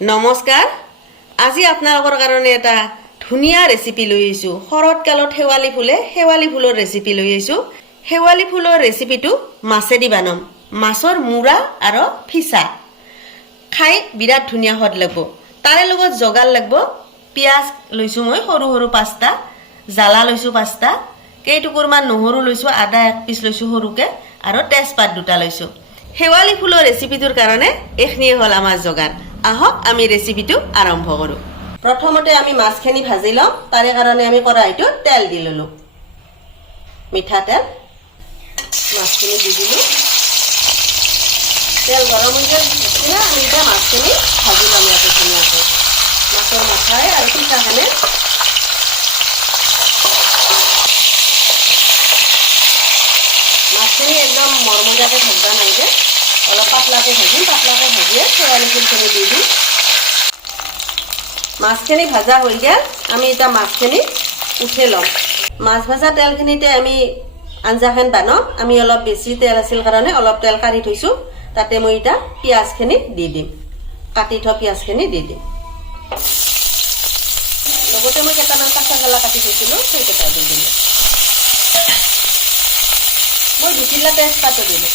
নমস্কাৰ আজি আপোনালোকৰ কাৰণে এটা ধুনীয়া ৰেচিপি লৈ আহিছো শৰৎকালত শেৱালি ফুলৰ ৰেচিপি লৈ আহিছো শেৱালি ফুলৰ ৰেচিপিটো মাছেদি বানাম মাছৰ মুৰা আৰু ফিছা খাই বিৰাট ধুনীয়া হদ লাগব তাৰে লগত জগাল লাগব পিয়াজ লৈছো মই সৰু সৰু পাঁচটা জালা লৈছো পাঁচটা কেইটুকুৰমান নহৰু লৈছো আদা এক পিস লৈছো সৰুকে আৰু তেজপাত দুটা লৈছো শেৱালি ফুলৰ ৰেচিপিটোৰ কাৰণে এখনিয়ে হল আমাৰ জগাৰ আহক আমি ৰেচিপিটো আৰম্ভ কৰো প্ৰথমতে আমি মাছখিনি ভাজি লম তাৰে কাৰণে আমি কড়াইটো তেল দি ললো মিঠা তেল মাছখিনি দি দিলো তেল গৰম হৈ গ'ল এতিয়া আমি এটা মাছখিনি ভাজি লম ইয়াতে ধুনীয়াকৈ মাছৰ মাথাই আৰু পিঠাখানে মাছখিনি একদম মৰমজাকে ভাজবা নালাগে অলপ পাতলাকে ভাজিম পাতলাকে ভাজিয়ে শেৱালি ফুলখিনি দি দিম মাছখিনি ভাজা হৈ গেল আমি এটা মাছখিনি উঠে লম মাছ ভাজা তেলখিনিতে আমি আঞ্জাখন বানাম আমি অলপ বেছি তেল আছিল কাৰণে অলপ তেল কাঢ়ি থৈছো তাতে মই এটা পিয়াজখিনি দি দিম কাটি থোৱা পিয়াজখিনি দি দিম লগতে মই কেইটামান কাঁচা জ্বালা কাটি থৈছিলো সেইকেইটা দি দিম মই দুটিলা তেজপাতো দিলো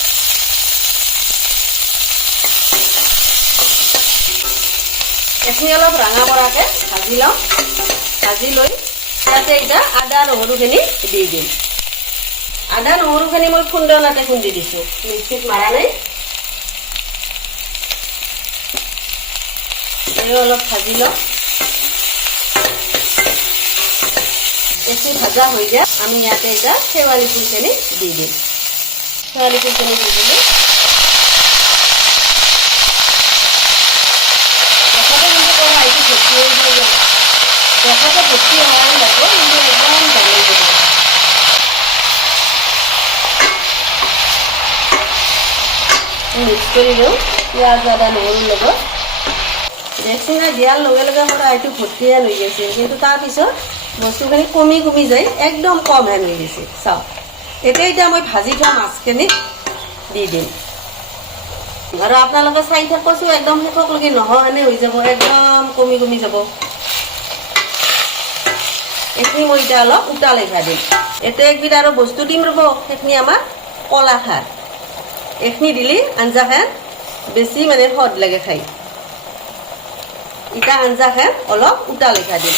এখিনি অলপ ৰঙা বৰাকে ভাজি লওঁ ভাজি লৈ তাতে এটা আদা নহৰুখিনি দি দিম আদা নহৰুখিনি মই খুন্দনাতে খুন্দি দিছো মিক্সিত মাৰা নাই এই অলপ ভাজি লওঁ বেছি ভাজা হৈ যায় আমি ইয়াতে এটা শেৱালি ফুলখিনি দি দিম শেৱালি ফুলখিনি দি দিলো দেখাতে ভর্তি হওয়ার লাগবে কিন্তু একদম জানিয়ে দেব মিক্স করে দিও পেঁয়াজ আদা নহৰুৰ লগত দেখছি না দিয়াৰ লগে লগে মোৰ আইটো ভৰ্তি হেন হৈ গৈছে কিন্তু তাৰপিছত বস্তুখিনি কমি কমি যায় একদম কম হেন হৈ গৈছে চাওক এতিয়া মই ভাজি থোৱা মাছখিনি দি দিম আৰু আপোনালোকে চাই থাককচোন একদম শেষলৈকে নহয়নে হৈ যাব একদম কমি কমি যাব এখিনি মই এটা অলপ উতালে ভাজিম এতিয়া একবিধ আৰু বস্তু দিম ৰব সেইখিনি আমাৰ কলা খাৰ এখিনি দিলি আঞ্জাখন বেছি মানে সোৱাদ লাগে খাই ইটা আঞ্জাখন অলপ উতালে ভাজিম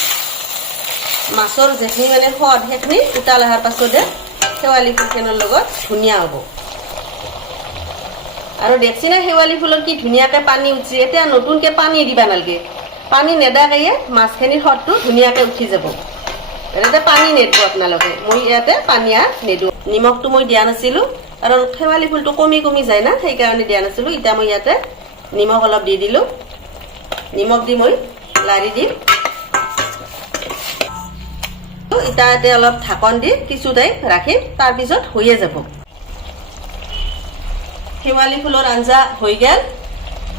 মাছৰ যেখিনি মানে সোৱাদ সেইখিনি উতাল অহাৰ পাছতে শেৱালি ফুলখনৰ লগত ধুনীয়া হ'ব আৰু দেখছি না শেৱালি ফুলৰ কি ধুনীয়াকে পানী উঠছে এতিয়া নতুনকে পানী দিবা নালগে পানী নেদাকে মাছখিনিৰ সোৱাদটো ধুনীয়াকে উঠি যাব এতে পানী নেদব আপোনালোকে মই ইয়াতে পানী নেদো নিমখটো মই দিয়া নাছিলো কাৰণ শেৱালি ফুলটো কমি কমি যায় না সেই কাৰণে দিয়া নাছিলো এতিয়া মই ইয়াতে নিমখ অলপ দি দিলো নিমখ দি মই লাৰি দিম ইটাতে অলপ ঢাকন দি কিছু টাইম ৰাখিম তাৰ পিছত হৈয়ে যাব শেৱালি ফুলৰ আঞ্জা হৈ গেল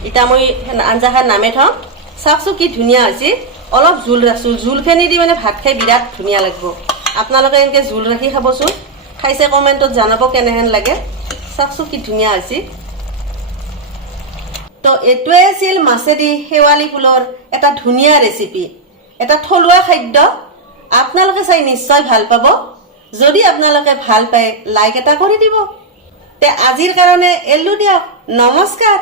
ইটা মই আঞ্জাখন নামে থম চাওকচোন কি ধুনীয়া হৈছে অলপ জোল ৰাখছো জোলখিনি দি মানে ভাত খাই বিৰাট ধুনীয়া লাগিব আপোনালোকে এনেকৈ জোল ৰাখি খাবচোন খাইছে কমেণ্টত জনাব কেনেহেন লাগে চাওকচোন কি ধুনীয়া হৈছে তো এইটোৱে আছিল মাছেদি শেৱালি ফুলৰ এটা ধুনীয়া ৰেচিপি এটা থলুৱা খাদ্য আপোনালোকে চাই নিশ্চয় ভাল পাব যদি আপোনালোকে ভাল পায় লাইক এটা কৰি দিব তে আজিৰ কাৰণে এল্লু দিয়ক নমস্কাৰ